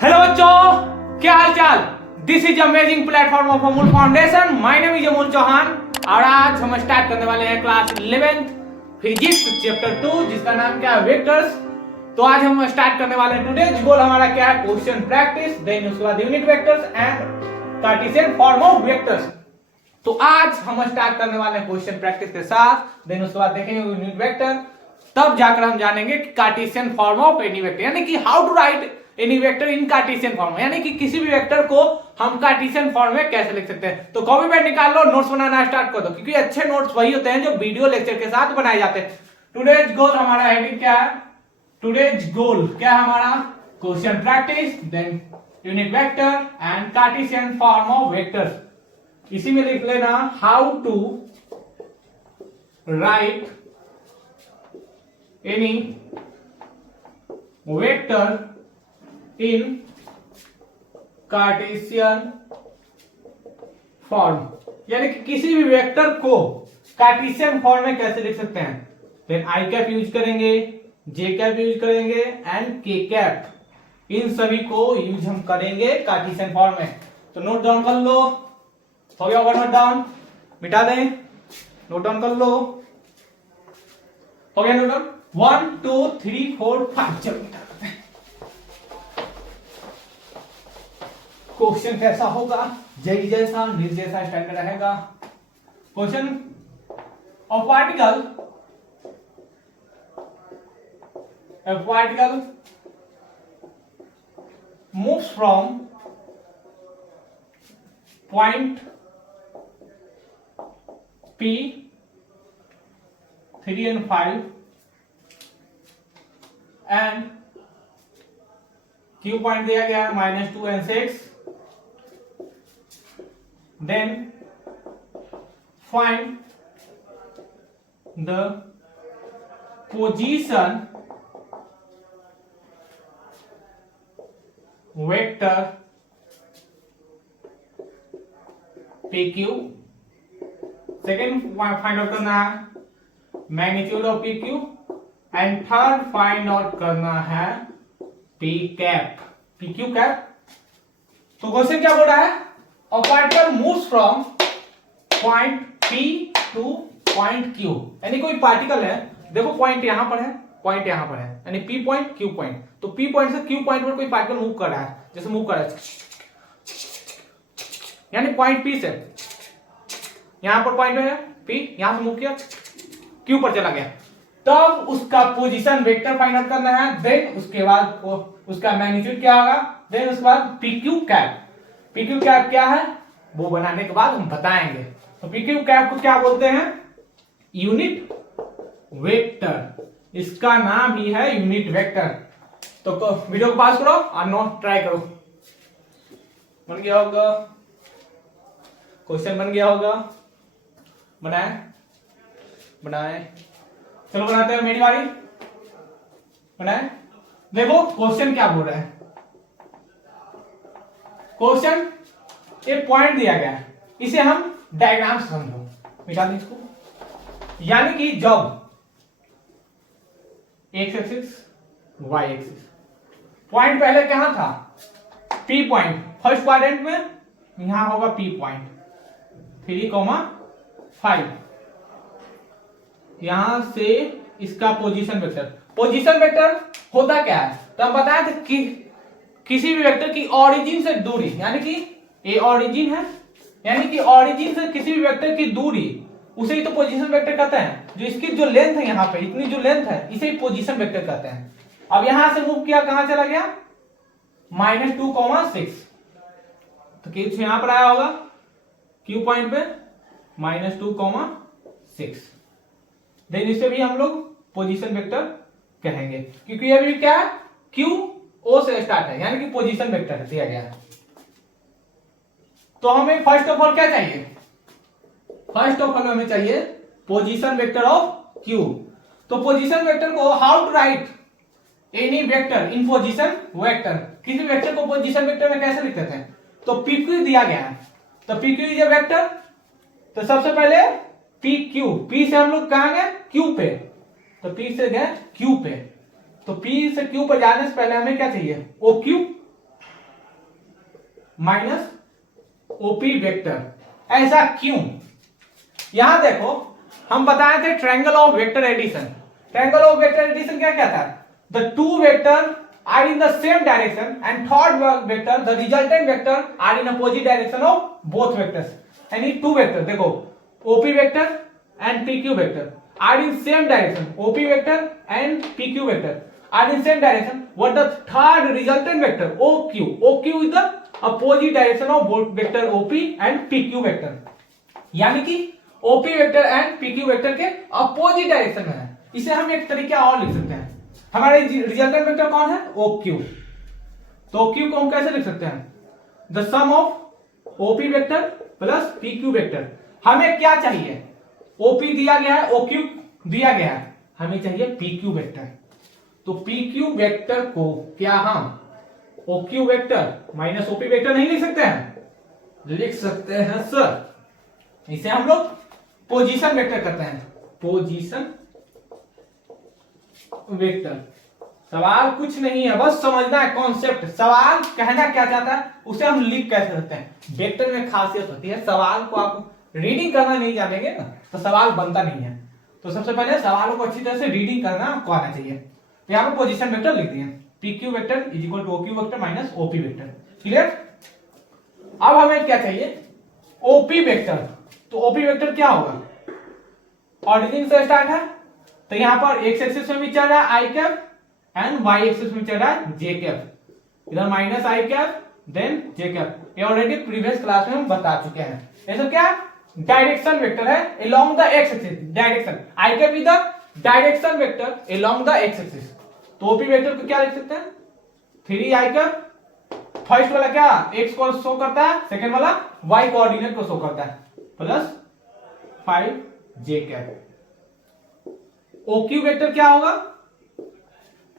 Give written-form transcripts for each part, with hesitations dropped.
Hello बच्चों, क्या हाल चाल। This is amazing platform of Amul foundation. My name is Amul Chauhan और आज हम स्टार्ट करने वाले हैं क्लास 11 फिजिक्स चैप्टर 2 जिसका नाम क्या है, वेक्टर्स। तो आज हम स्टार्ट करने वाले हैं। टुडेज गोल हमारा क्या है, क्वेश्चन प्रैक्टिस, देन उसके बाद unit vectors and Cartesian form of vectors. तो आज हम स्टार्ट करने वाले हैं क्वेश्चन प्रैक्टिस के साथ, देन उसके बाद देखेंगे यूनिट वेक्टर, तब जाकर हम जानेंगे Cartesian form of any vector, यानी कि how to write any vector in Cartesian form, यानी कि किसी भी वेक्टर को हम कार्टेशियन फॉर्म में कैसे लिख सकते हैं। तो कॉपी पेन निकाल लो, नोट्स बनाना स्टार्ट कर दो, क्योंकि अच्छे नोट्स वही होते हैं जो वीडियो लेक्चर के साथ बनाए जाते हैं। टुडेज गोल हमारा हेडिंग क्या है, टुडेज गोल क्या है हमारा, question practice, then unit vector and Cartesian form of vectors. इसी में लिख लेना how to write any vector in Cartesian form, यानी कि किसी भी वेक्टर को कार्टेशियन फॉर्म में कैसे लिख सकते हैं। देन आई कैप यूज करेंगे, जे कैप यूज करेंगे एंड के कैप, इन सभी को यूज हम करेंगे कार्टेशियन फॉर्म में। तो नोट डाउन कर लो, हो गया होगा नोट डाउन, मिटा दें, नोट डाउन कर लो, हो गया नोट डाउन। 1 2 3 4 5 चलो मिटा देते हैं। क्वेश्चन कैसा होगा, जेई जैसा नील जैसा स्टैंडर्ड रहेगा। Question of particle, a particle moves from point P 3 and 5 and Q point दिया गया है -2 and 6, then find the position vector PQ। Second find out करना है magnitude of PQ and third find out करना है P cap, PQ cap. तो question क्या बोल रहा है, a particle moves from point P two point Q, यानी कोई पार्टिकल है, देखो पॉइंट यहां पर है, पॉइंट यहां पर है, यानी P पॉइंट Q पॉइंट। तो P पॉइंट से Q पॉइंट पर कोई पार्टिकल मूव कर रहा है, जैसे मूव कर रहा है, यानी पॉइंट P से यहां पर पॉइंट है P, यहां से मूव किया Q पर चला गया, तब उसका पोजीशन वेक्टर फाइंड आउट करना है। देन उसके बाद उसका मैग्नीट्यूड क्या होगा, देन उसके बाद PQ कैप। PQ कैप क्या है वो बनाने के बाद हम बताएंगे। तो PQ कैप को क्या बोलते हैं, यूनिट वेक्टर, इसका नाम ही है यूनिट वेक्टर। तो वीडियो को पास करो और नोट ट्राई करो। बन गया होगा, क्वेश्चन बन गया होगा, बनाए बनाए, चलो बनाते हैं, मेरी बारी, बनाए। देखो क्वेश्चन क्या बोल रहा है, क्वेश्चन एक पॉइंट दिया गया है, इसे हम डायग्राम से समझो, मिटा दें इसको। यानी कि जब x axis Y axis, point पहले कहां था, P पॉइंट, फर्स्ट क्वाड्रेंट में यहां होगा P पॉइंट 3,5, यहां से इसका पोजीशन वेक्टर। पोजीशन वेक्टर होता क्या है, तो हम बताए थे कि किसी भी वेक्टर की ऑरिजिन से दूरी, यानी कि ये ऑरिजिन है, यानी कि ऑरिजिन से किसी भी वेक्टर की दूरी, उसे ही तो पोजीशन वेक्टर कहते हैं। जो इसकी जो लेंथ है, यहाँ पे इतनी जो लेंथ है, इसे ही पोजीशन वेक्टर कहते हैं। अब यहां से मूव किया, कहां चला गया, -2,6, तो Q यहां पर आया होगा, Q पॉइंट पे -2,6, देन इसे भी हम लोग पोजीशन वेक्टर कहेंगे, क्योंकि ये भी क्या है, Q O से स्टार्ट है, यानी कि पोजीशन वेक्टर दिया गया है। तो हमें फर्स्ट ऑफ ऑल क्या चाहिए, फर्स्ट ऑफ ऑल हमें चाहिए पोजीशन वेक्टर ऑफ Q। तो पोजीशन वेक्टर को how to write any vector in position vector, किसी वेक्टर को पोजीशन वेक्टर में कैसे लिखते थे। तो PQ दिया गया है, तो PQ इज ए वेक्टर, तो सबसे पहले PQ, P से हम लोग कहां गए, Q पे, तो P से गए Q पे, तो P से Q पर जाने से पहले हमें क्या चाहिए, OQ, माइनस ओपी वेक्टर। ऐसा क्यों? यहां देखो, हम बताए थे triangle of vector addition. Triangle of vector addition क्या कहता है? The two vector are in the same direction and third vector the resultant vector are in opposite direction of both vectors. यानी टू वेक्टर देखो, OP vector and PQ vector are in same direction, OP vector and PQ vector are in same direction. What the third resultant vector OQ? OQ is the opposite direction of both vector OP and PQ vector. यानी कि OP vector and PQ vector के opposite direction में है। इसे हम एक तरीका और लिख सकते हैं। हमारे रिजल्टेंट वेक्टर कौन है? OQ। तो OQ को हम कैसे लिख सकते हैं? The sum of OP vector plus PQ vector. हमें क्या चाहिए? OP दिया गया है, OQ दिया गया है, हमें चाहिए PQ वेक्टर। तो PQ वेक्टर को क्या हम OQ vector minus OP vector नहीं लिख सकते हैं? लिख सकते हैं सर। इसे हम लोग पोजीशन वेक्टर कहते हैं, पोजीशन वेक्टर। सवाल कुछ नहीं है, बस समझना है कॉन्सेप्ट। सवाल कहना क्या चाहता है उसे हम लिख कैसे सकते हैं। वेक्टर में खासियत होती है, सवाल को आप रीडिंग करना नहीं जानेंगे ना तो सवाल बनता नहीं है। तो सबसे पहले सवालों को अच्छी तरह से रीडिंग करना आपको आना चाहिए। यहाँ पे पोजीशन वेक्टर लिख दिए, PQ vector is equal to OQ vector minus OP vector. Clear? अब हमें क्या चाहिए? OP vector. तो OP वेक्टर क्या होगा? ऑरिजिन से स्टार्ट है, तो यहाँ पर एक्स एक्सिस में भी चल रहा है आई कैप एंड वाई एक्सिस में चल रहा है जे कैप। इधर माइनस आई कैप देन जे कैप। ये ऑलरेडी प्रीवियस क्लास में हम बता चुके हैं। ये सब क्या? डायरेक्शन वेक्टर है along the x axis. Direction I cap is the direction vector along the x axis. तो OP वेक्टर को क्या लिख सकते हैं? 3i का फर्स्ट वाला क्या x को शो करता है, सेकंड वाला y कोऑर्डिनेट को शो करता है, plus 5j cap. OQ vector क्या होगा?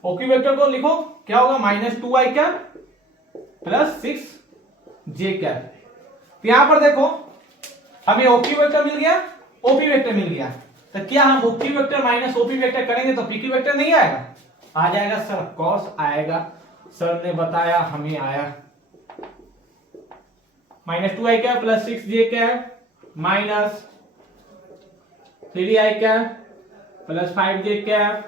OQ वेक्टर को लिखो क्या होगा? Minus 2i cap plus 6j cap. यहां पर देखो हमें OQ वेक्टर मिल गया, OP वेक्टर मिल गया। तो क्या हम OQ vector minus OP vector करेंगे तो PQ वेक्टर नहीं आएगा? आ जाएगा सर, ऑफ कोर्स आएगा। सर ने बताया, हमें आया। Minus 2i cap plus 6j cap minus 3i cap plus 5j cap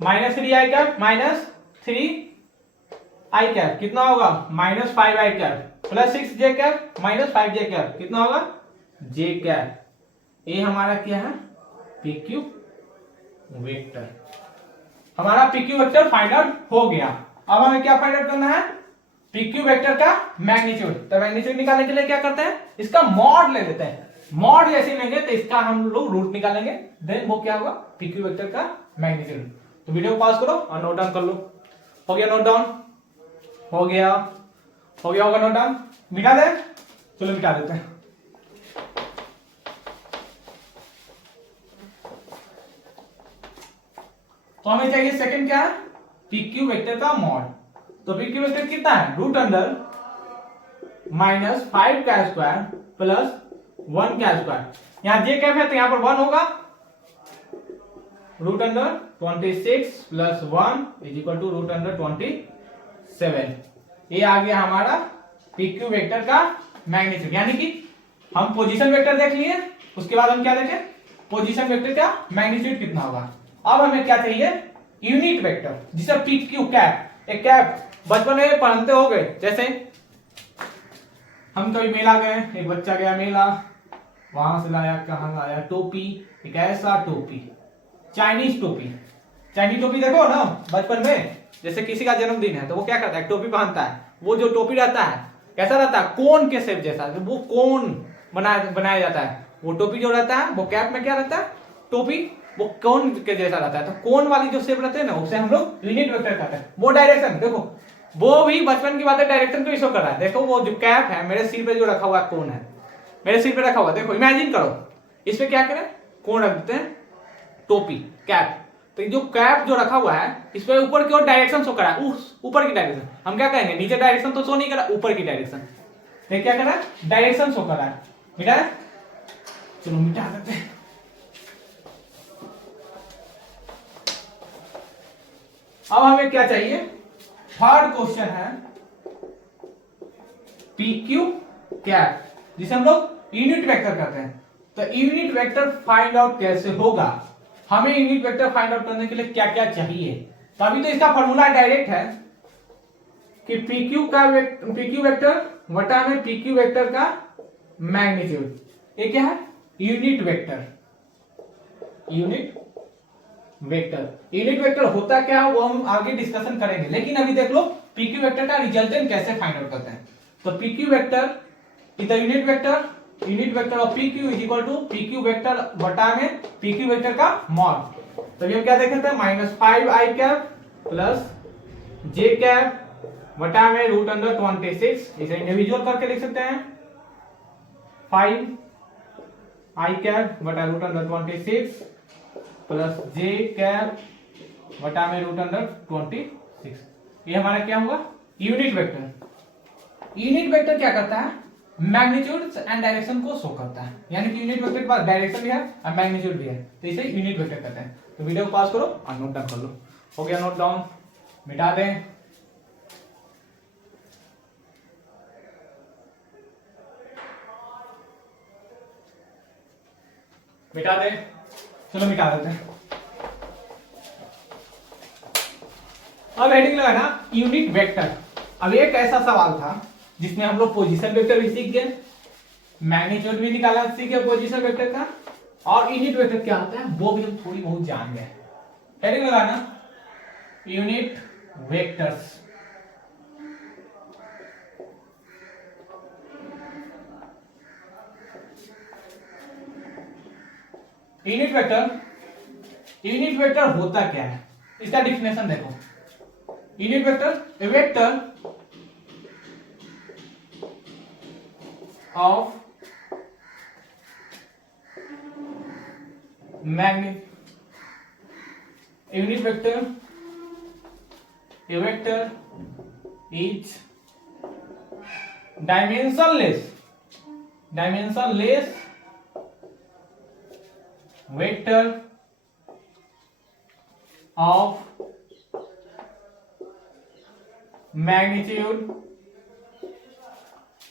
minus 3i cap minus 3i cap कितना होगा? Minus 5i cap plus 6j cap minus 5j cap कितना होगा? j cap. ये हमारा क्या है? PQ vector. हमारा PQ vector find out हो गया। अब हमें क्या फाइंड आउट करना है? PQ वेक्टर का मैग्नीट्यूड। तो मैग्नीट्यूड निकालने के लिए क्या करते हैं? इसका मॉड ले लेते हैं। मॉड जैसे लेंगे तो इसका हम लोग रूट निकालेंगे, देन वो क्या होगा? PQ वेक्टर का मैग्नीट्यूड। तो वीडियो को पॉज करो और नोट डाउन कर लो। हो गया नोट डाउन? हो गया होगा नोट डाउन? मिटा दे? चलो मिटा देते हैं। तो हमें चाहिए सेकंड क्या है? PQ वेक्टर का मॉड। तो PQ वेक्टर कितना है? रूट अंडर माइनस 5 का स्क्वायर प्लस 1 का स्क्वायर। यहां जे कैप है तो यहां पर 1 होगा। Root under 26 plus 1 is equal to root under 27। ये आ गया हमारा PQ वेक्टर का मैग्नीट्यूड। यानी कि हम पोजीशन वेक्टर देख लिए, उसके बाद हम क्या देखें? पोजीशन वेक्टर का मैग्नीट्यूड कितना होगा। अब हमें क्या चाहिए? यूनिट वेक्टर, जिसे PQ कैप। एक कैप बचपन में पढ़ते हो गए, जैसे हम कभी मेला गए, एक बच्चा गया मेला, वहां से लाया, कहां लाया? टोपी। एक ऐसा टोपी, चाइनीज टोपी। चाइनीज टोपी देखो ना बचपन में, जैसे किसी का जन्मदिन है तो वो क्या करता है? टोपी पहनता है। वो जो टोपी रहता है कैसा रहता है? कोन के शेप जैसा। वो कोन बनाया जाता है। वो टोपी जो रहता है वो कैप में क्या रहता है? टोपी वो कोन के जैसा रहता है। तो कोन वाली जो शेप रहते हैं ना, उसे हम लोग यूनिट वेक्टर कहते हैं। वो डायरेक्शन देखो, वो भी बचपन की बात है, डायरेक्शन को शो कर रहा है। देखो वो जो कैप है, मेरे सिर पे जो रखा हुआ कौन है? मेरे सिर पे रखा हुआ, देखो इमेजिन करो, इस पे क्या करें? कौन रख देते हैं? टोपी, कैप। तो जो कैप जो रखा हुआ है, इस पे ऊपर की ओर डायरेक्शन शो करा है, उस ऊपर की डायरेक्शन। हम क्या कहेंगे? नीचे डायरेक्शन तो शो नहीं करा, ऊपर की डायरेक्शन। तो क्या कर रहा है? डायरेक्शन शो कर रहा है। मिटा है? चलो मिटा देते हैं। अब हमें क्या चाहिए? थर्ड क्वेश्चन है पी क्यू कैप, जिसे हम लोग यूनिट वेक्टर कहते हैं। तो यूनिट वेक्टर फाइंड आउट कैसे होगा, हमें यूनिट वेक्टर फाइंड आउट करने के लिए क्या क्या चाहिए। तो अभी तो इसका फॉर्मूला डायरेक्ट है कि पी क्यू वेक्टर वटा में पी क्यू वेक्टर का मैग्नीट्यूड, ये क्या है, यूनिट वेक्टर। यूनिट वेक्टर होता क्या है वो हम आगे डिस्कशन करेंगे, लेकिन अभी देख लो पी क्यू वेक्टर का रिजल्टेंट कैसे फाइंड आउट करते हैं। तो P Q vector is the unit vector of P Q is equal to P Q vector बटा में पी क्यू वेक्टर का मॉड। तो हम क्या देखे थे, -5i कैप प्लस जे कैप बटा में √26, इसे इंडिविजुअल करके लिख सकते हैं 5i कैप बटा √26 प्लस जे कैप बटा में √26। ये हमारा क्या होगा, यूनिट वेक्टर। यूनिट वेक्टर क्या करता है, मैग्नीट्यूड एंड डायरेक्शन को शो करता है, यानी कि यूनिट वेक्टर के पास डायरेक्शन भी है और मैग्नीट्यूड भी है, तो इसे यूनिट वेक्टर कहते हैं। तो वीडियो को पास करो और नोट डाउन कर लो। हो गया नोट डाउन, मिटा दें। मिटा दे, चलो मिटा देते हैं। अब हेडिंग लगा ना यूनिट वेक्टर। अब एक ऐसा सवाल था जिसमें हम लोग पोजीशन वेक्टर भी सीख गए, मैग्नीट्यूड भी निकाला सीख गए पोजीशन वेक्टर का, और यूनिट वेक्टर क्या होता है वो भी हम थोड़ी बहुत जान गए। हेडिंग लगा ना यूनिट वेक्टर्स। यूनिट वेक्टर होता क्या है, इसका डिफिनेशन देखो। Unit vector, A vector of unit vector is dimensionless vector of magnitude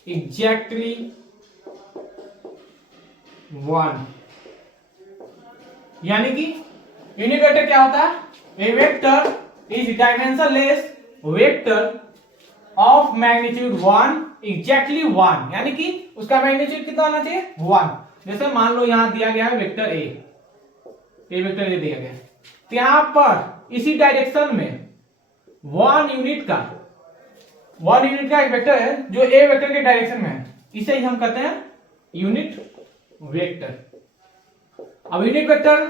exactly 1। यानी कि यूनिट वेक्टर क्या होता है, A vector is dimensionless vector of magnitude 1 exactly 1, यानी कि उसका मैग्नीट्यूड कितना होना चाहिए, 1। जैसे मान लो यहां दिया गया है वेक्टर ए वेक्टर ए दिया गया, तो यहां पर इसी डायरेक्शन में 1 यूनिट का एक वेक्टर है जो ए वेक्टर के डायरेक्शन में है, इसे ही हम कहते हैं यूनिट वेक्टर। अब यूनिट वेक्टर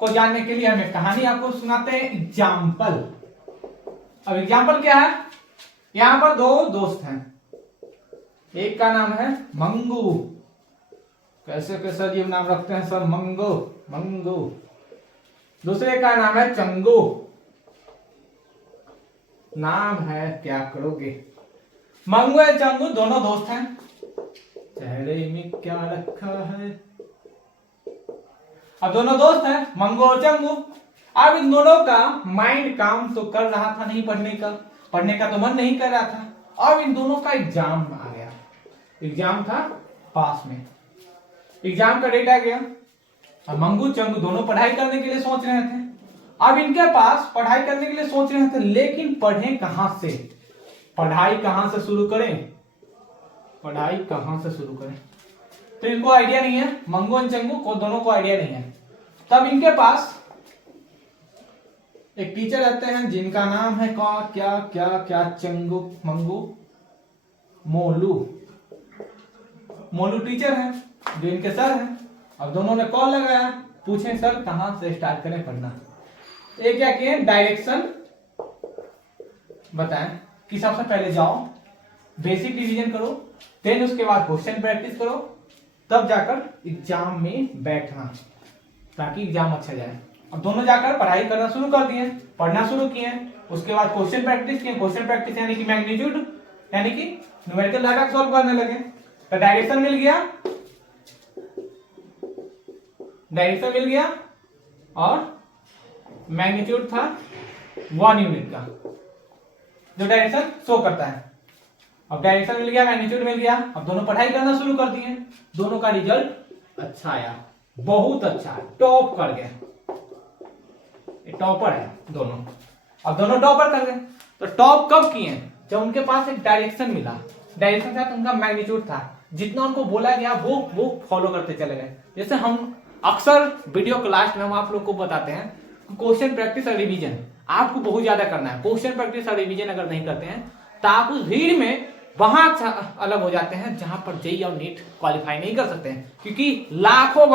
को जानने के लिए हम एक कहानी आपको सुनाते हैं, एग्जाम्पल। अब एग्जाम्पल क्या है, यहां पर दो दोस्त हैं, एक का नाम है मंगू, कैसे कैसे अजीब नाम रखते हैं सर, मंगू। दूसरे का नाम है चंगू, नाम है क्या करोगे। मंगू और चंगू दोनों दोस्त हैं, चेहरे में क्या रखा है। अब दोनों दोस्त हैं मंगू और चंगू। अब इन दोनों का माइंड काम तो कर रहा था नहीं, पढ़ने का तो मन नहीं कर रहा था। अब इन दोनों का एग्जाम आ गया, एग्जाम था पास में, एग्जाम का डेट आ गया। अब मंगू चंगू दोनों पढ़ाई करने के लिए सोच रहे थे। अब इनके पास पढ़ाई करने के लिए सोच रहे थे, लेकिन पढ़ें कहां से, पढ़ाई कहां से शुरू करें, तो इनको आइडिया नहीं है, मंगू और चंगू को दोनों को आइडिया नहीं है। तब इनके पास एक टीचर रहते हैं जिनका नाम है क्या चंगू मंगू मोलू टीचर है जो इनके सर हैं। अब दोनों ने कॉल लगाया, पूछे सर कहां से स्टार्ट करें पढ़ना। एक क्या किए, डायरेक्शन बताएं कि सबसे पहले जाओ बेसिक डिवीजन करो, देन उसके बाद क्वेश्चन प्रैक्टिस करो, तब जाकर एग्जाम में बैठना ताकि एग्जाम अच्छा जाए। अब दोनों जाकर पढ़ाई करना शुरू कर दिए, पढ़ना शुरू किए, उसके बाद क्वेश्चन प्रैक्टिस किए। क्वेश्चन प्रैक्टिस यानी कि मैग्नीट्यूड यानी कि न्यूमेरिकल डाटा सॉल्व करने लगे। तो डायरेक्शन मिल गया और मैग्नीट्यूड था 1 यूनिट का जो डायरेक्शन शो करता है। अब डायरेक्शन मिल गया, मैग्नीट्यूड मिल गया, अब दोनों पढ़ाई करना शुरू कर दिए। दोनों का रिजल्ट अच्छा आया, बहुत अच्छा, टॉप कर गए, टॉपर है दोनों। अब दोनों टॉपर कर गए। तो टॉप कब किए? जब उनके पास एक डायरेक्शन मिला, डायरेक्शन के साथ उनका मैग्नीट्यूड था, जितना उनको बोला गया वो फॉलो करते चले गए। जैसे हम अक्सर वीडियो के लास्ट में हम आप लोग को बताते हैं क्वेश्चन प्रैक्टिस और रिवीजन आपको बहुत ज्यादा करना है। क्वेश्चन प्रैक्टिस और रिवीजन अगर नहीं करते हैं तो आप उस भीड़ में वहां अलग हो जाते हैं जहां पर जेईई और नीट क्वालिफाई नहीं कर सकते हैं, क्योंकि लाखों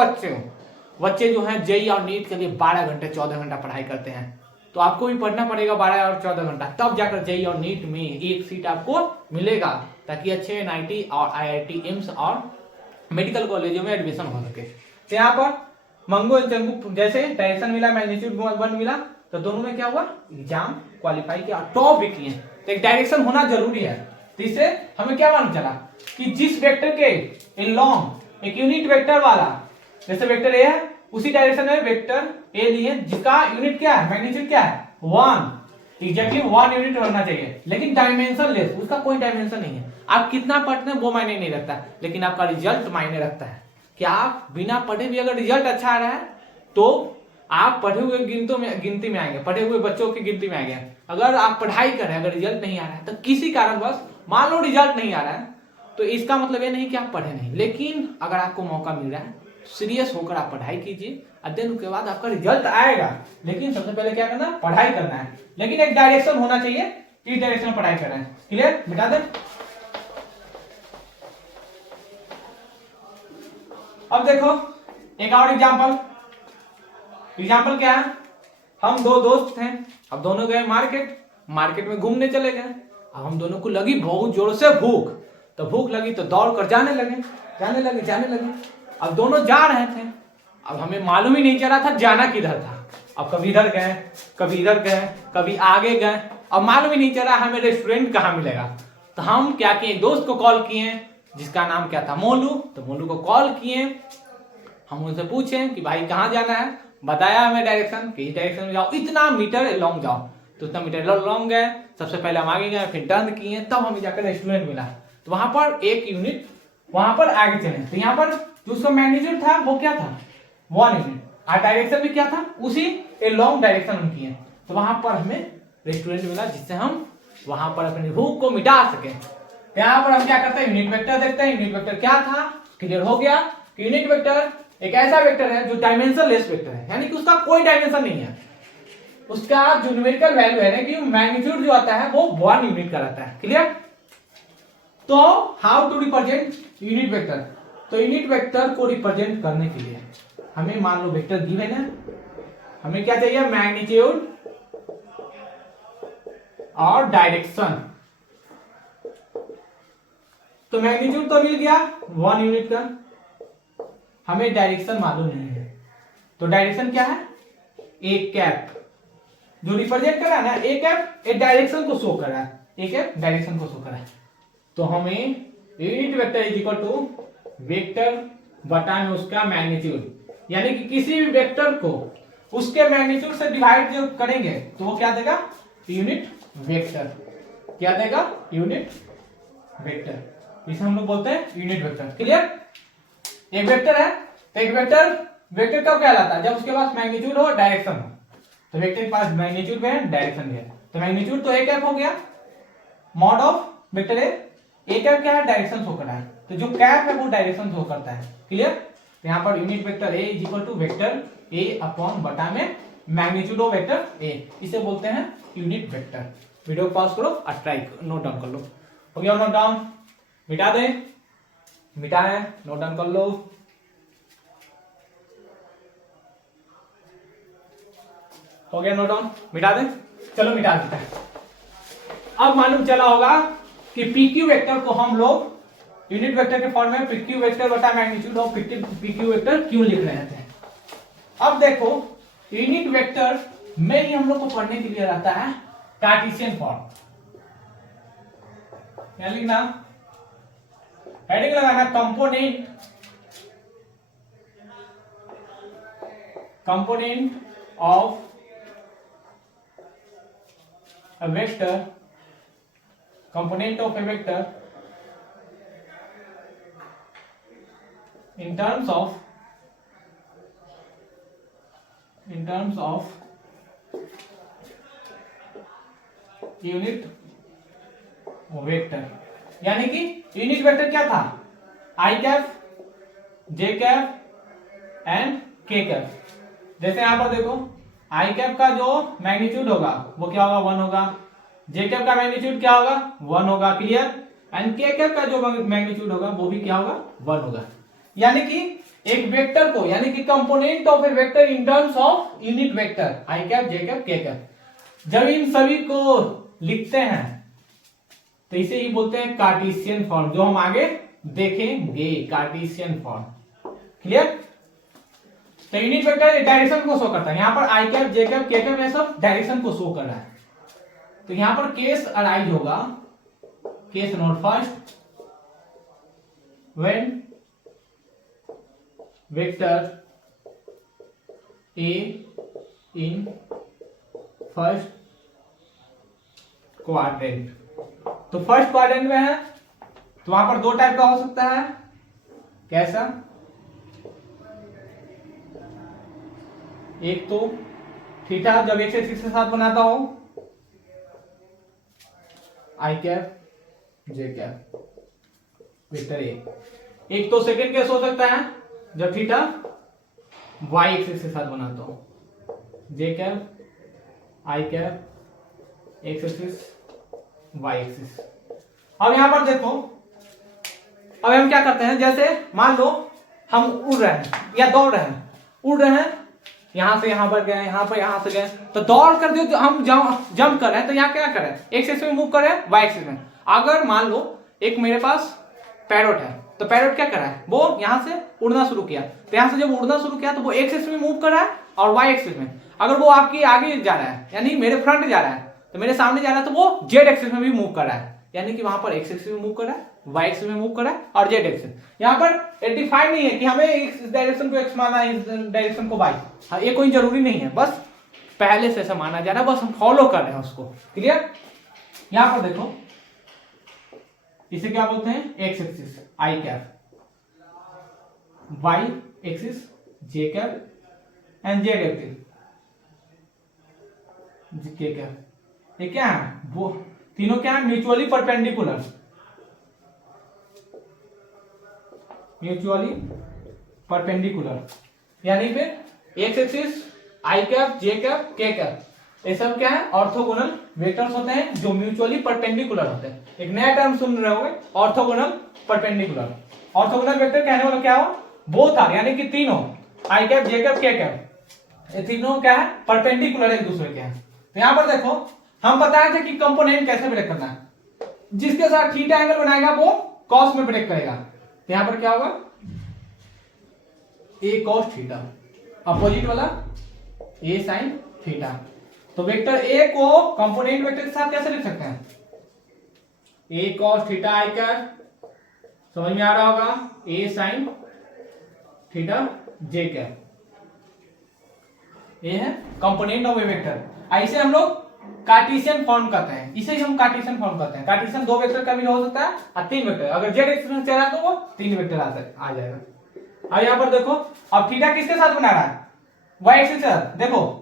बच्चे जो हैं जेईई और नीट के लिए 12 घंटे 14 घंटा पढ़ाई करते हैं। तो आपको भी पढ़ना पड़ेगा 12 और 14 घंटा, तब जाकर जेईई और नीट में एक सीट आपको मिलेगा, ताकि अच्छे एनआईटी और आईआईटी एम्स और मेडिकल कॉलेजों में एडमिशन हो सके। तो यहाँ पर मंगू एंड चंगू जैसे डायरेक्शन मिला, मैग्नीट्यूड 1 मिला, तो दोनों में क्या हुआ, एग्जाम क्वालिफाई किया, टॉप भी किए। तो एक डायरेक्शन होना जरूरी है। तो इससे हमें क्या मालूम चला कि जिस वेक्टर के एलॉन्ग एक यूनिट वेक्टर वाला, जैसे वेक्टर ए है उसी डायरेक्शन में वेक्टर ए लिए, जिसका यूनिट क्या है, मैग्नीट्यूड क्या है 1, एग्जैक्टली 1 यूनिट होना चाहिए, लेकिन डायमेंशन लेस, उसका कोई डायमेंशन नहीं है। आप कितना पढ़ते हैं वो मायने नहीं रखता, लेकिन आपका रिजल्ट मायने रखता है। कि आप बिना पढ़े भी अगर रिजल्ट अच्छा आ रहा है तो आप पढ़े हुए गिनती में आएंगे, पढ़े हुए बच्चों की गिनती में आएंगे। अगर आप पढ़ाई कर रहे हैं, अगर रिजल्ट नहीं आ रहा है तो किसी कारण बस मान लो रिजल्ट नहीं आ रहा है, तो इसका मतलब ये नहीं कि आप पढ़े नहीं, लेकिन अगर आपको मौका मिल रहा है सीरियस होकर आप पढ़ाई कीजिए, अध्ययन के बाद आपका रिजल्ट आएगा। लेकिन सबसे पहले क्या करना, पढ़ाई करना है, लेकिन एक डायरेक्शन होना चाहिए, इस डायरेक्शन में पढ़ाई करना है। क्लियर, मिटा दे। अब देखो एक और एग्जांपल क्या है, हम दो दोस्त थे, अब दोनों गए मार्केट में घूमने चले गए। अब हम दोनों को लगी बहुत जोर से भूख, तो भूख लगी तो दौड़ कर जाने लगे। अब दोनों जा रहे थे, अब हमें मालूम ही नहीं चला था जाना किधर था। अब कभी इधर गए, कभी इधर गए, कभी आगे गए, अब मालूम ही नहीं चला हमें रेस्टोरेंट कहाँ मिलेगा। तो हम क्या किए, दोस्त को कॉल किए जिसका नाम क्या था, मोलू। तो मोलू को कॉल किए, हम उनसे पूछे कि भाई कहाँ जाना है, बताया हमें डायरेक्शन कि इस डायरेक्शन में जाओ, इतना मीटर लॉन्ग जाओ। तो उतना मीटर लॉन्ग गए, सबसे पहले हम आगे गए, फिर टर्न किए, तब हमें जाकर रेस्टोरेंट मिला। तो वहां पर एक यूनिट वहां पर आगे चले, तो यहाँ पर जो उसका मैग्नीट्यूड था वो क्या था 1 यूनिट, और डायरेक्शन भी क्या था उसी लॉन्ग डायरेक्शन हम किए। तो वहां पर हमें रेस्टोरेंट मिला, जिससे हम वहां पर अपनी भूख को मिटा सके। यहाँ पर हम क्या करते हैं, यूनिट वेक्टर देखते हैं। यूनिट वेक्टर क्या था, क्लियर हो गया कि यूनिट वेक्टर एक ऐसा वेक्टर है जो डायमेंशन लेस वेक्टर है, यानी कि उसका कोई डायमेंशन नहीं है। उसका जो न्यूमेरिकल वैल्यू है ना कि मैग्नीट्यूड जो आता है वो 1 यूनिट का रहता है। क्लियर। तो how to represent unit vector, तो यूनिट वेक्टर को रिप्रेजेंट करने के लिए हमें मान लो वेक्टर गिवन है, हमें क्या चाहिए, मैग्नीट्यूड और डायरेक्शन। तो मैग्नीट्यूड तो मिल गया 1 यूनिट का, हमें डायरेक्शन मालूम नहीं है। तो डायरेक्शन क्या है, एक कैप जो रिप्रेजेंट कर रहा है ना, एक कैप एक डायरेक्शन को शो कर रहा है, एक कैप डायरेक्शन को शो कर रहा है। तो हमें unit vector is equal to vector बटा में उसका मैग्नीट्यूड, यानी कि किसी भी वेक्टर को उसके मैग्नीट्यूड से डिवाइड जो करेंगे तो वो क्या देगा, यूनिट वेक्टर। क्या देगा, यूनिट वेक्टर। इसे हम लोग बोलते हैं यूनिट वेक्टर। क्लियर। एक वेक्टर है तो एक वेक्टर कब कहलाता है, जब उसके पास मैग्नीट्यूड हो डायरेक्शन हो। तो वेक्टर के पास मैग्नीट्यूड भी है डायरेक्शन भी है, तो मैग्नीट्यूड तो एक कैप हो गया, mod of vector A cap क्या है, डायरेक्शन शो कर रहा है, तो जो कैप है वो डायरेक्शन शो करता है। क्लियर। तो यहाँ पर unit vector A is equal to vector A upon बटा में मैग्नीट्यूड ऑफ वेक्टर ए, इसे बोलते हैं यूनिट वेक्टर। वीडियो को पॉज करो और ट्राई नोट डाउन कर लो। हो गया नोट डाउन, मिटा दे, मिटा है, नोट डाउन कर लो। हो गया नोट डाउन, मिटा दे, चलो मिटा देता है। अब मालूम चला होगा कि पीक्यू वेक्टर को हम लोग यूनिट वेक्टर के फॉर्म में पीक्यू वेक्टर बटा मैग्नीट्यूड ऑफ पीक्यू वेक्टर क्यों लिख रहे थे। अब देखो यूनिट वेक्टर में ही हम लोग को पढ़ने के लिए रहता है कार्टेशियन फॉर्म। क्या लिखना, हेडिंग लगाना component of a vector, component of a vector in terms of unit vector, यानी कि यूनिट वेक्टर क्या था, आई कैप, जे कैप एंड के कैप। जैसे यहां पर देखो आई कैप का जो मैग्नीट्यूड होगा वो क्या होगा, 1 होगा, जे कैप का मैग्नीट्यूड क्या होगा, 1 होगा, क्लियर, एंड के कैप का जो मैग्नीट्यूड होगा वो भी क्या होगा, 1 होगा। यानी कि एक वेक्टर को, यानी कि component of A vector in terms of unit vector I cap, J cap, के कैप, जब इन सभी को लिखते हैं तो इसे ही बोलते हैं कार्टेशियन फॉर्म, जो हम आगे देखेंगे, कार्टेशियन फॉर्म, क्लियर। तो यूनिट वेक्टर डायरेक्शन को शो करता है, यहां पर आई कैप, जे कैप, के कैप ये सब डायरेक्शन को शो कर रहा है। तो यहां पर केस अराइज होगा, case node first, when vector A in first quadrant. तो फर्स्ट क्वाड्रेंट में है तो वहां पर 2 टाइप का हो सकता है, कैसा, एक तो थीटा जब एक्स एक्सिस के साथ बनाता हो, I cap, J cap, vector A. एक तो सेकेंड केस हो सकता है जब थीटा वाई एक्सिस के साथ बनाता हो, J cap, I cap, X axis, Y axis. अब यहां पर देखो, अब हम क्या करते हैं, जैसे मान लो हम उड़ रहे हैं या दौड़ रहे हैं, उड़ रहे हैं, यहां से यहां पर गए, यहां पर यहां से गए, तो दौड़ कर दो, हम जंप कर रहे हैं, तो यहां क्या करें, एक्स एक्सिस में मूव कर रहे हैं, वाई एक्सिस में। अगर मान लो एक मेरे पास पैरोट है, तो पैरोट क्या कर रहा है, वो यहां से उड़ना शुरू किया, तो यहां से जब उड़ना शुरू किया तो वो एक्स एक्सिस में मूव कर रहा है और वाई एक्सिस में। अगर वो आपकी आगे जा रहा है, यानी मेरे फ्रंट जा रहा है, तो मेरे सामने जा रहा है, तो वो जेड एक्सिस में भी मूव कर रहा है, यानी कि वहां पर एक्स एक्सिस में मूव कर रहा है, वाई एक्सिस में मूव कर रहा है और जेड एक्सिस। यहां पर डिफाइन नहीं है कि हमें इस डायरेक्शन को एक्स माना है, इस डायरेक्शन को वाई, हाँ, ये कोई जरूरी नहीं है, बस पहले से ऐसा माना जा रहा है, बस हम फॉलो कर रहे हैं उसको, क्लियर। यहां पर देखो, इसे क्या बोलते हैं, X axis I cap, Y axis J cap and Z axis के कैप। ये क्या है, वो तीनों क्या है, म्यूचुअली परपेंडिकुलर, म्यूचुअली परपेंडिकुलर, यानी फिर x axis, I cap, J cap, के कैप, ये सब क्या है, ऑर्थोगोनल वेक्टर्स होते हैं जो म्यूचुअली परपेंडिकुलर होते हैं। एक नया टर्म सुन रहे होंगे, ऑर्थोगोनल परपेंडिकुलर। ऑर्थोगोनल वेक्टर कहने वाला क्या हो, बोथ आर, यानी कि तीनों आई कैप, जे कैप, के कैप, ये तीनों क्या है, परपेंडिकुलर एक दूसरे के हैं। तो यहां पर देखो, हम बताए थे कि कंपोनेंट कैसे ब्रेक करना है, जिसके साथ थीटा एंगल बनाएगा वो कॉस में ब्रेक करेगा। तो यहां पर क्या होगा, ए कॉस थीटा, अपोजिट वाला ए साइन थीटा। तो वेक्टर ए को कंपोनेंट वेक्टर के साथ कैसे लिख सकते हैं, ए कॉस थीटा आई कैप, समझ में आ रहा होगा, ए साइन थीटा जे कैप, ये है कंपोनेंट ऑफ ए वेक्टर। ऐसे हम लोग कार्टेशियन फॉर्म करते हैं, इसे हम कार्टेशियन फॉर्म करते हैं। कार्टेशियन 2 वेक्टर का भी हो सकता है और 3 वेक्टर, अगर जेड एक्सिस में चला तो वो 3 वेक्टर आ जाएगा। अब यहां पर देखो, अब थीटा किसके साथ बना रहा है, वाई एक्सिस के साथ। देखो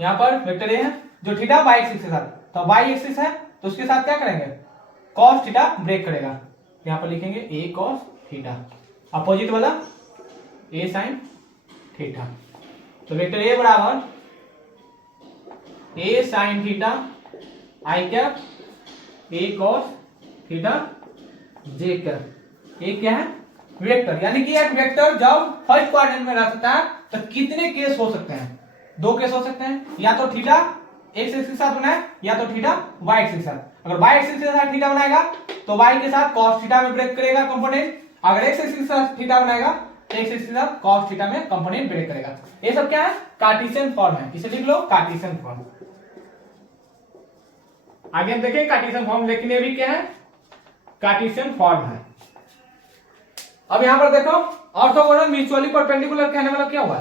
यहां पर वेक्टर ए है जो थीटा वाई एक्सिस के साथ, तो वाई एक्सिस है तो उसके साथ क्या करेंगे, कॉस थीटा ब्रेक करेगा, यहां पर लिखेंगे ए कॉस थीटा, अपोजिट वाला ए साइन थीटा। तो वेक्टर ए बराबर ए sign theta I cap, A cos theta J cap. ये क्या है, वेक्टर, यानी कि एक वेक्टर जब फर्स्ट क्वाड्रेंट में रह सकता है तो कितने केस हो सकते हैं, 2 केस हो सकते हैं, या तो थीटा एक्स एक्सिस के साथ बनाए, या तो थीटा वाई एक्सिस के साथ। अगर वाई एक्सिस के साथ थीटा बनाएगा तो वाई के साथ कॉस थीटा में ब्रेक करेगा कंपोनेंट, अगर एक्स एक्सिस के साथ थीटा बनाएगा तो एक्स एक्सिस के साथ कॉस थीटा में कंपोनेंट ब्रेक करेगा। ये सब क्या है, कार्टेशियन फॉर्म है, इसे लिख लो कार्टेशियन फॉर्म। आगे हम देखें कार्टेशियन फॉर्म, लेकिन ये भी क्या है, कार्टेशियन फॉर्म है। अब यहां पर देखो, ऑर्थोगोनल म्यूचुअली परपेंडिकुलर कहने वाला क्या हुआ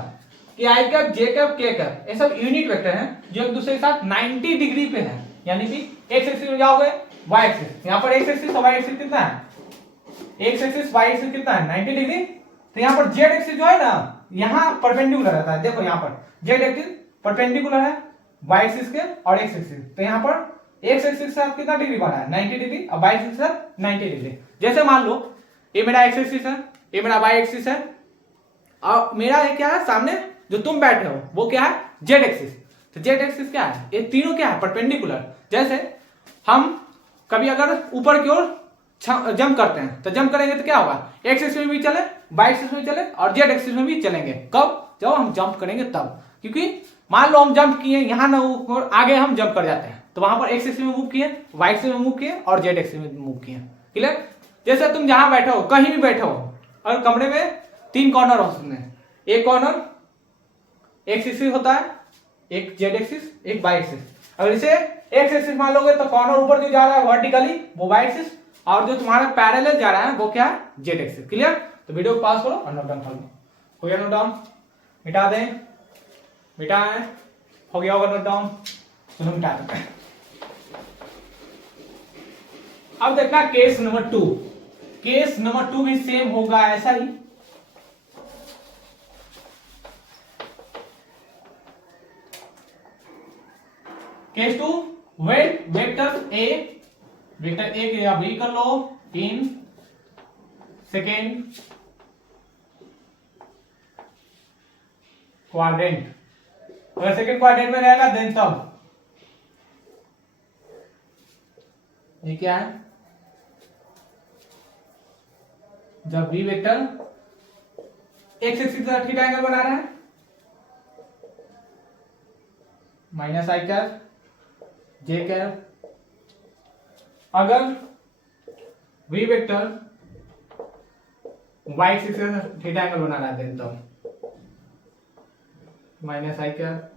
कि आई कैप, जे कैप, के कैप ये सब यूनिट वेक्टर हैं जो एक दूसरे के साथ 90 डिग्री पे हैं, यानी कि एक्स एक्सिस में जाओगे वाई एक्सिस, यहां पर एक्स एक्सिस और वाई एक्सिस कितना है, एक्स एक्सिस वाई एक्सिस कितना है 90 डिग्री। तो यहाँ पर जेड एक्सिस जो है ना यहाँ परपेंडिकुलर रहता है। देखो यहाँ पर जेड एक्सिस परपेंडिकुलर है वाई एक्सिस के और एक्स एक्सिस। तो यहाँ पर एक्स एक्सिस के साथ कितना डिग्री बना है 90 डिग्री और वाई एक्सिस के साथ 90 डिग्री। जैसे मान लो ये मेरा एक्स एक्सिस है, ये मेरा वाई एक्सिस है और मेरा ये क्या है सामने जो तुम बैठे हो वो क्या है जेड एक्सिस। तो जेड एक्सिस क्या है, ये तीनों क्या है परपेंडिकुलर। जैसे हम कभी अगर ऊपर की ओर जंप करते हैं तो जंप करेंगे तो क्या होगा एक्स एक्सिस में भी चले वाई एक्सिस में चले और जेड एक्सिस में भी चलेंगे। कब, जब हम जंप करेंगे तब। क्योंकि मान लो हम जंप किए यहाँ ना आगे हम जंप कर जाते हैं तो वहां पर एक्स एक्सिस में मूव किए, वाई एक्सिस में मूव किए और जेड एक्सिस में मूव किए। क्लियर। जैसे तुम जहां बैठे हो कहीं भी बैठे हो और कमरे में 3 कॉर्नर हो सकते हैं। एक कॉर्नर एक्स एक्सिस होता है, एक जेड एक्सिस, एक वाई एक्सिस। अगर इसे एक्स एक्सिस मान लोगे तो कॉर्नर ऊपर जो जा रहा है वर्टिकली वो वाई एक्सिस और जो तुम्हारा पैरेलल जा रहा है वो क्या है जेड एक्सिस। क्लियर। तो वीडियो को पास करो और नोट डाउन कर लो। हो गया नोट डाउन, मिटा दें, मिटाएं, हो गया होगा नोट डाउन, चलो मिटा देते हैं। अब देखना केस नंबर 2। केस नंबर 2 भी सेम होगा ऐसा ही। केस 2 when वेक्टर ए या बी कर लो इन सेकेंड क्वाड्रेंट। अगर सेकेंड क्वाड्रेंट में रहेगा देन तब ये क्या है, जब बी वेक्टर एक्स एक्सिस का थीटा एंगल बना रहा है माइनस आई कैप जे कैप। अगर वी वेक्टर वाई एक्सिस का थीटा एंगल बना रहा है देन तो माइनस आई कैप।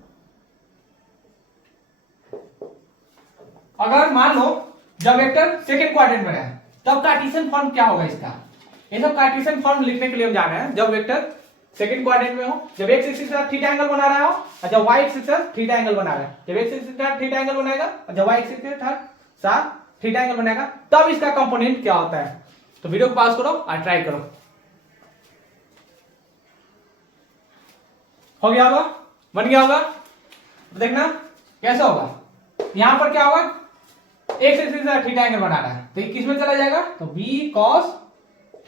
अगर मान लो जब वेक्टर सेकेंड क्वाड्रेंट में है तब कार्टेशियन फॉर्म क्या होगा इसका। ये सब कार्टेशियन फॉर्म लिखने के लिए हम जा रहे हैं। जब वेक्टर सेकेंड क्वाड्रेंट में हो, जब एक्स एक्सिस के साथ थीटा एंगल बना रहा हो और जब वाई एक्सिस के साथ थीटा एंगल बना रहा है। जब एक्स एक्सिस के साथ थीटा एंगल बनाएगा और जब वाई एक्सिस के साथ थीटा एंगल बनाएगा तब इसका कंपोनेंट क्या होता है। तो वीडियो को पास करो और ट्राई करो। हो गया होगा, बन गया होगा। देखना कैसा होगा। यहां पर क्या होगा एक्स एक्सिस के साथ थीटा एंगल बना रहा है तो ये किस में चला जाएगा तो बी कॉस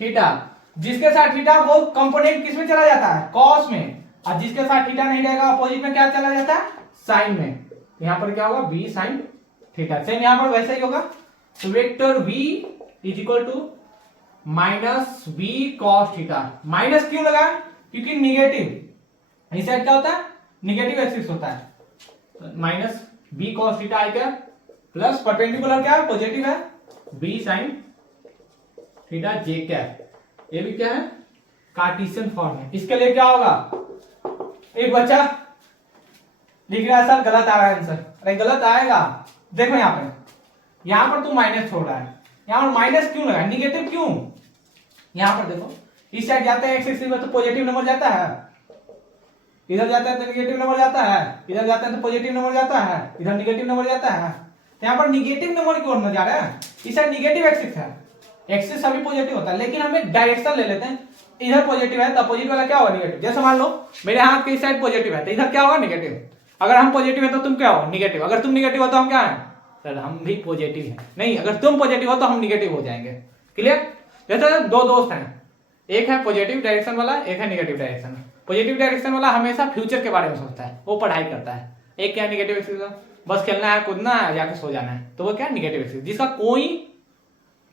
थीटा। जिसके साथ थीटा वो कंपोनेंट किस में चला जाता है कॉस में, और जिसके साथ थीटा नहीं रहेगा अपोजिट में क्या चला जाता है साइन में। यहां पर क्या होगा बी साइन थीटा। सेम यहां पर वैसा ही होगा। तो vector v is equal to minus B cos theta. Minus क्यों लगा क्योंकि निगेटिव इस साइड क्या होता है निगेटिव एक्सिस होता है। माइनस बी कॉस थीटा आई क्या प्लस परपेंडिकुलर क्या है पॉजिटिव है बी साइन थीटा जे क्या है। ये भी क्या है कार्टेशियन फॉर्म है। इसके लिए क्या होगा एक बच्चा लिख रहा है सर गलत आ रहा है आंसर। अरे गलत आएगा, देखो यहां पर तू माइनस छोड़ रहा है, यहां पर माइनस क्यों लगा निगेटिव क्यों। यहां पर देखो इस साइड जाता है एक्स एक्सिस में तो पॉजिटिव नंबर जाता है, इधर जाता है तो निगेटिव नंबर जाता है, इधर जाता है तो पॉजिटिव नंबर जाता है, इधर निगेटिव नंबर जाता है। तो यहाँ पर निगेटिव नंबर की ओर न जा रहा है, इस साइड निगेटिव एक्सिस है, एक्सिस सभी पॉजिटिव होता है लेकिन हम एक डायरेक्शन ले लेते हैं। इधर पॉजिटिव है तो अपोजिट वाला क्या होगा निगेटिव। जैसे मान लो मेरे हाथ के इस साइड पॉजिटिव है तो इधर क्या होगा निगेटिव। अगर हम पॉजिटिव है तो तुम क्या हो निगेटिव, अगर तुम निगेटिव हो तो हम क्या है सर हम भी पॉजिटिव है। नहीं अगर तुम पॉजिटिव हो तो हम निगेटिव हो जाएंगे। क्लियर। जैसे दो दोस्त हैं, एक है पॉजिटिव डायरेक्शन वाला एक है निगेटिव डायरेक्शन। पॉजिटिव डायरेक्शन वाला हमेशा फ्यूचर के बारे में सोचता है, वो पढ़ाई करता है। एक क्या निगेटिव एक्सिस बस खेलना है कूदना है जाके सो जाना है, तो वो क्या निगेटिव एक्सिस जिसका कोई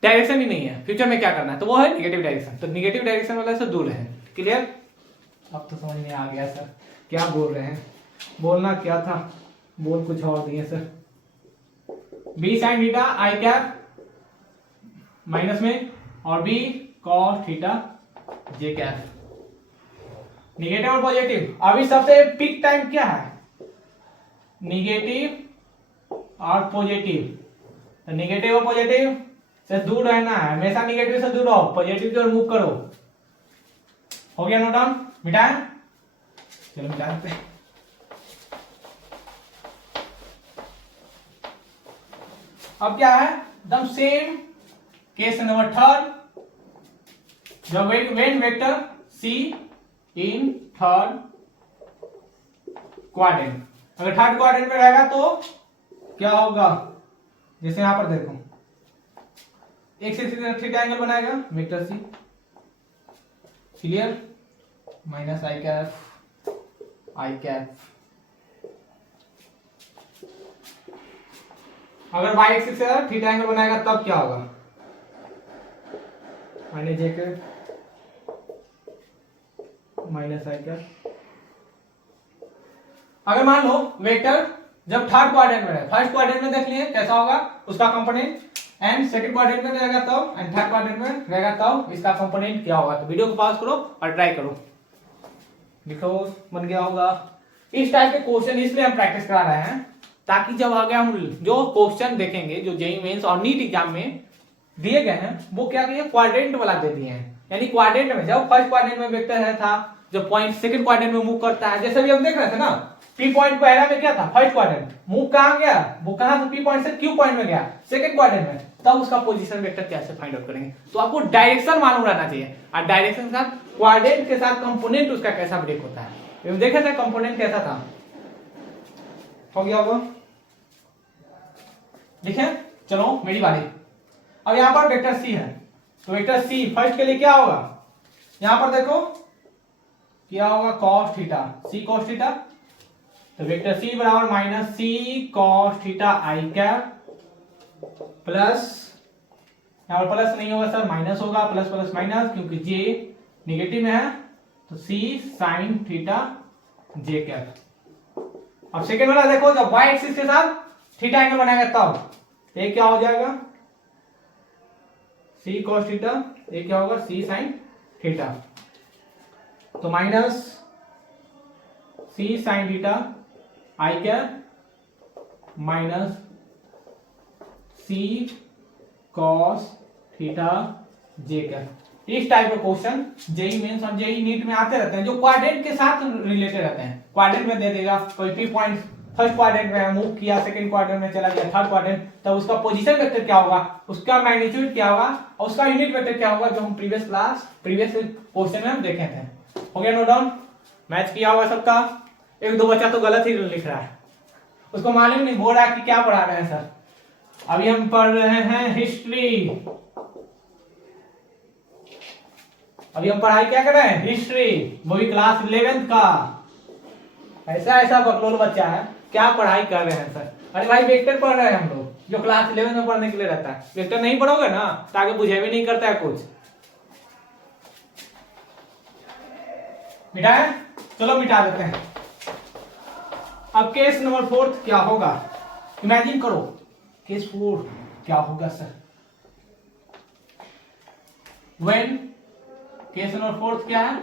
डायरेक्शन ही नहीं है फ्यूचर में क्या करना है तो वो है निगेटिव डायरेक्शन। तो निगेटिव डायरेक्शन वाला से दूर है। क्लियर। अब तो समझ में आ गया सर क्या बोल रहे हैं, बोलना क्या था बोल कुछ और दिए sir. B sign theta I cap minus में और B cos theta J cap. Negative और पॉजिटिव। अभी सबसे पीक टाइम क्या है निगेटिव और पॉजिटिव। तो निगेटिव और पॉजिटिव से दूर रहना है, हमेशा निगेटिव से दूर रहो, पॉजिटिव की ओर मूव करो। हो गया नोट डाउन, मिटाएं, चलो मिटा देते हैं। अब क्या है एकदम सेम केस नंबर 3 जब when vector C in third quadrant, अगर थर्ड क्वाड्रेंट में रहेगा तो क्या होगा, जैसे यहां पर देखो एक से थीटा एंगल बनाएगा वेक्टर सी, क्लियर, माइनस आई कैप। अगर y एक्सिस से थीटा एंगल बनाएगा तब क्या होगा, माइनस जे के माइनस आई कैप। अगर मान लो वेक्टर जब थर्ड क्वाड्रेंट में है, फर्स्ट क्वाड्रेंट में देख लिए कैसा होगा उसका कंपोनेंट, एंड सेकंड क्वाड्रेंट में रहेगा तब, एंड थर्ड क्वाड्रेंट में रहेगा तब इसका कंपोनेंट क्या होगा। तो वीडियो को पॉज करो और ट्राई करो, लिखो, बन गया होगा। इस टाइप के क्वेश्चन इसलिए हम प्रैक्टिस करा रहे हैं ताकि जब आगे हम जो क्वेश्चन देखेंगे जो जेईई मेंस और नीट एग्जाम में दिए गए हैं वो क्या किए, क्वाड्रेंट वाला दे दिए हैं। यानी क्वाड्रेंट में जब फर्स्ट क्वाड्रेंट में वेक्टर है था, जो पॉइंट सेकंड क्वाड्रेंट में मूव करता है, जैसे भी हम देख रहे थे ना, पी पॉइंट पहला में क्या था, फर्स्ट क्वाड्रेंट, मूव कहां गया, वो कहां से पी पॉइंट से क्यू पॉइंट में गया, सेकंड क्वाड्रेंट में, तब उसका पोजीशन वेक्टर कैसे फाइंड आउट करेंगे। तो आपको डायरेक्शन मालूम रहना चाहिए, और डायरेक्शन के साथ क्वाड्रेंट के साथ कंपोनेंट उसका कैसा ब्रेक होता है। हम देखे थे कंपोनेंट कैसा था, हो गया होगा, देखिए। चलो मेरी बारी। अब यहां पर वेक्टर सी है, तो वेक्टर सी फर्स्ट के लिए क्या होगा, यहां पर देखो क्या होगा, cos थीटा, सी cos थीटा, तो वेक्टर सी बराबर minus C cos theta I cap plus, यहां पर प्लस नहीं होगा सर, माइनस होगा, प्लस प्लस माइनस, क्योंकि जे नेगेटिव में है, तो सी साइन थीटा जे कैप। अब सेकेंड वाला देखो, जब y एक्सिस के साथ थीटा एंगल बनाएगा तब ये क्या हो जाएगा, सी cos थीटा, ये क्या होगा, सी साइन थीटा, तो minus C sign theta I cap minus C cos theta J cap. इस टाइप के क्वेश्चन जेईई मेंस और जेईई नीट में आते रहते हैं, जो क्वाड्रेंट के साथ रिलेटेड रहते हैं। क्वाड्रेंट में दे देगा कोई पी पॉइंट फर्स्ट क्वाड्रेंट में मूव किया, सेकंड क्वाड्रेंट में चला गया, थर्ड क्वाड्रेंट, तब उसका पोजीशन वेक्टर क्या होगा, उसका मैग्नीट्यूड क्या होगा, और उसका यूनिट वेक्टर क्या होगा, जो हम प्रीवियस क्वेश्चन में हम देखे थे। हो गया नोट डाउन, मैच किया होगा सबका। एक दो बच्चा तो गलत ही लिख रहा है, उसको मालूम नहीं हो रहा है कि क्या पढ़ा रहे हैं सर। अभी हम पढ़ रहे हैं हिस्ट्री, अभी हम पढ़ाई क्या कर रहे हैं, हिस्ट्री, वो भी क्लास 11th का। ऐसा बकलोल बच्चा है, क्या पढ़ाई कर रहे हैं सर। अरे भाई वेक्टर पढ़ रहे हैं हम लोग, जो क्लास 11 में पढ़ने के लिए रहता है। वेक्टर नहीं पढ़ोगे ना तो आगे बुझे भी नहीं करता है कुछ। मिटाए, चलो मिटा देते हैं। अब केस नंबर 4 क्या होगा, इमेजिन करो केस 4 क्या होगा सर। व्हेन, केस नंबर 4 क्या है,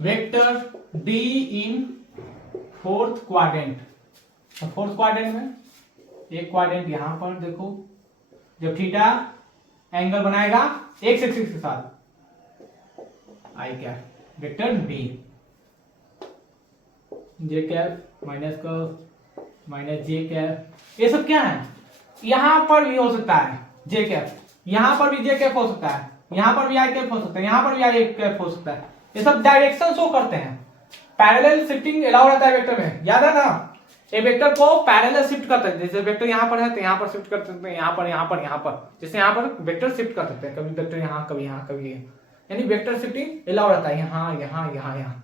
vector D in fourth quadrant. तो फोर्थ क्वाड्रेंट में एक क्वाड्रेंट यहां पर देखो, जब थीटा एंगल बनाएगा एक्स एक्सिस के साथ, आई क्या, वेक्टर डी, जे कैप माइनस का माइनस जे कैप, ये सब क्या है, यहां पर भी हो सकता है जे कैप, यहां पर भी जे कैप हो सकता है, यहां पर भी आई कैप हो सकता है, यहां पर भी आई कैप हो सकता है। ये सब डायरेक्शन शो करते हैं। पैरेलल शिफ्टिंग अलाउ रहता है वेक्टर में, याद है ना, ये वेक्टर को पैरेलल शिफ्ट करते हैं। जैसे वेक्टर यहां पर है तो यहां पर शिफ्ट कर सकते हैं, यहां पर यहां पर यहां पर, जैसे यहां पर वेक्टर शिफ्ट कर सकते हैं, कभी वेक्टर यहां कभी यहां कभी यहां, यानी वेक्टर शिफ्टिंग अलाउ रहता है, यहां यहां यहां यहां,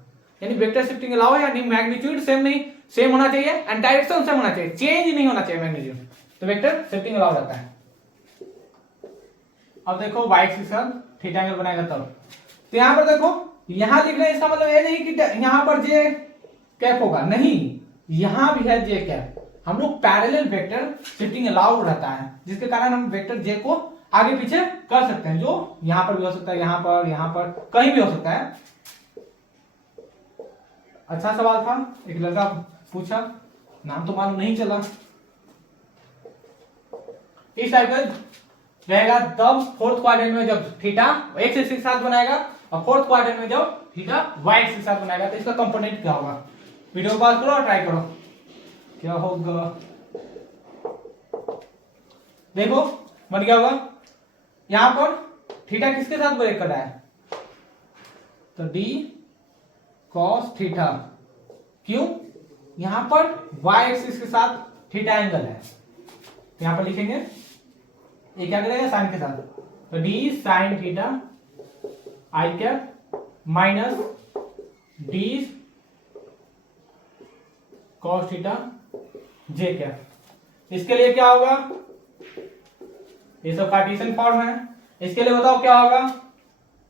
यानी वेक्टर शिफ्टिंग अलाउ है। यानी मैग्नीट्यूड सेम नहीं, सेम होना चाहिए, एंड डायरेक्शन सेम होना चाहिए, चेंज नहीं होना चाहिए मैग्नीट्यूड, तो वेक्टर शिफ्टिंग अलाउ रहता है। अब देखो y एक्सिस का थीटा एंगल बनाएगा तब, तो यहां पर देखो, यहां लिख रहे हैं, इसका मतलब ये नहीं कि यहां पर जे कैप होगा, नहीं, यहां भी है जे कैप। हम लोग पैरेलल वेक्टर शिफ्टिंग अलाउड रहता है, जिसके कारण हम वेक्टर जे को आगे पीछे कर सकते हैं, जो यहां पर भी हो सकता है, यहां पर कहीं भी हो सकता है। अच्छा सवाल था, एक लड़का पूछा, नाम तो मालूम नहीं चला। इस टाइप का रहेगा तब फोर्थ क्वाड्रेंट में जब थीटा एक्स एक्सिस के साथ बनाएगा, और फोर्थ क्वाड्रेंट में जब थीटा वाई एक्सिस के साथ बनाएगा, तो इसका कंपोनेंट क्या होगा। वीडियो पॉज करो और ट्राई करो, क्या होगा देखो, बन गया होगा। यहां पर थीटा किसके साथ ब्रेक कर रहा है, तो d cos थीटा, क्यों? यहां पर y एक्सिस के साथ थीटा एंगल है, तो यहां पर लिखेंगे ये क्या करेगा साइन के साथ, तो d sine theta I cap minus d cos theta J cap. इसके लिए क्या होगा, ये सब कार्टेशियन फॉर्म है, इसके लिए बताओ क्या होगा,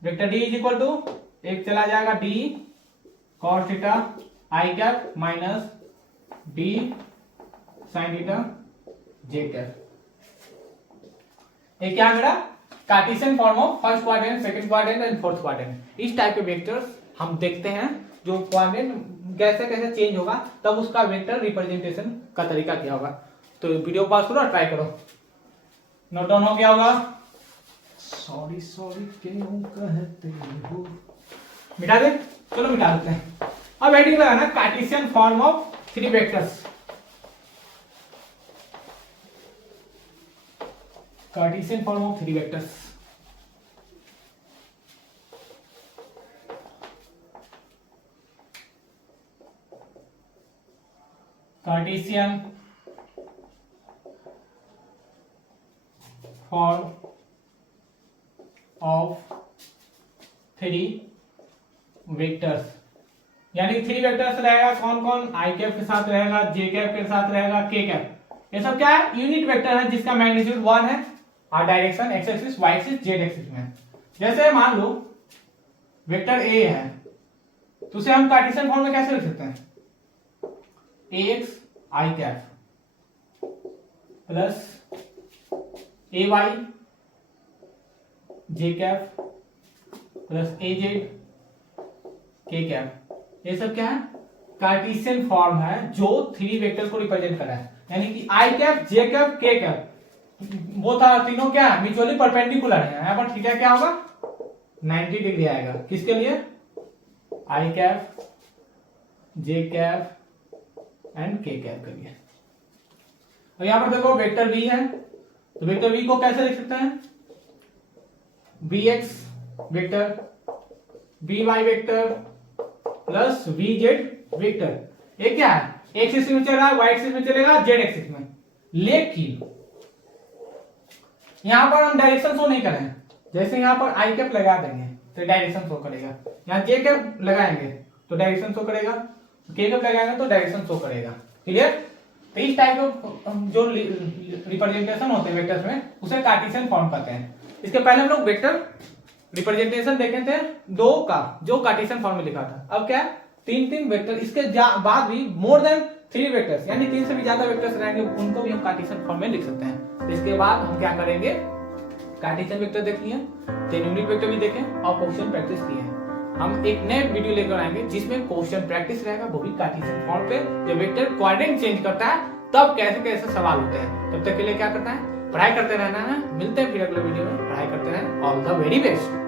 vector d is equal to एक चला जाएगा d cos theta I cap minus d sin theta J cap. ये क्या मेरा Cartesian form of first quadrant, second quadrant and fourth quadrant. इस टाइप के वेक्टर्स हम देखते हैं जो क्वाड्रेंट कैसे कैसे चेंज होगा, तब उसका वेक्टर रिप्रेजेंटेशन का तरीका क्या होगा। तो वीडियो पास करो और ट्राई करो। नोट डाउन हो गया होगा? सॉरी क्यों कहते हो, मिटा दे, चलो मिटा देते हैं। अब हेडिंग लगाना Cartesian form of three vectors. Cartesian form of three vectors, Cartesian form of three vectors, यानी थ्री वेक्टर्स रहेगा कौन कौन, आई कैप के साथ रहेगा, जे कैप के साथ रहेगा, के कैप। ये सब क्या है, यूनिट वेक्टर है जिसका मैग्नीट्यूड 1 है और direction X axis, Y axis, Z axis में। जैसे मान लो वेक्टर ए है, तो उसे हम कार्टेशियन फॉर्म में कैसे लिख सकते हैं, एक्स आई कैप प्लस ए वाई जे कैप प्लस ए जेड के कैप। ये सब क्या है, कार्टेशियन फॉर्म है जो थ्री वेक्टर को रिप्रेजेंट कर रहा है, यानी कि आई कैप, जे कैप, के कैप वो था तीनों क्या म्यूचुअली परपेंडिकुलर है। यहाँ पर थीटा क्या होगा 90 डिग्री आएगा, किसके लिए, आई कैप, जे कैप एंड के कैप के लिए। और यहां पर देखो वेक्टर v है, तो वेक्टर v को कैसे लिख सकते हैं, vx vector, vy vector plus vz vector. ये क्या है, एक्स एक्सिस में चल रहा है, वाई एक्सिस में चलेगा, जेड एक्सिस में। लेकिन यहां पर हम डायरेक्शन शो नहीं करें, जैसे यहां पर आई कैप लगा देंगे तो डायरेक्शन शो करेगा, यहां जे कैप लगाएंगे तो डायरेक्शन शो करेगा, के कैप लगाएंगे तो डायरेक्शन शो करेगा। क्लियर? तो इस टाइप का जो रिप्रेजेंटेशन होते हैं वेक्टर्स में उसे कार्टेशियन फॉर्म कहते हैं। इसके पहले हम लोग वेक्टर रिप्रेजेंटेशन देखे थे दो का, जो कार्टेशियन फॉर्म में लिखा था। अब क्या तीन तीन वेक्टर, इसके बाद भी मोर देन थ्री वेक्टर्स, यानी तीन से भी ज्यादा वेक्टर्स रहेंगे, उनको भी हम कार्टेशियन फॉर्म में लिख सकते हैं। तो इसके बाद हम क्या करेंगे, कार्टेशियन वेक्टर देख लिए, 10 यूनिट वेक्टर भी देखें और क्वेश्चन प्रैक्टिस किए हैं। हम एक नए वीडियो लेकर आएंगे जिसमें क्वेश्चन प्रैक्टिस रहेगा, वो भी कार्टेशियन फॉर्म पे। जब वेक्टर क्वाड्रेंट चेंज करता है तब कैसे कैसे सवाल होते हैं। तब तक के लिए क्या करना है, पढ़ाई करते रहना है। मिलते हैं फिर अगले वीडियो में, पढ़ाई करते रहें। All the very best.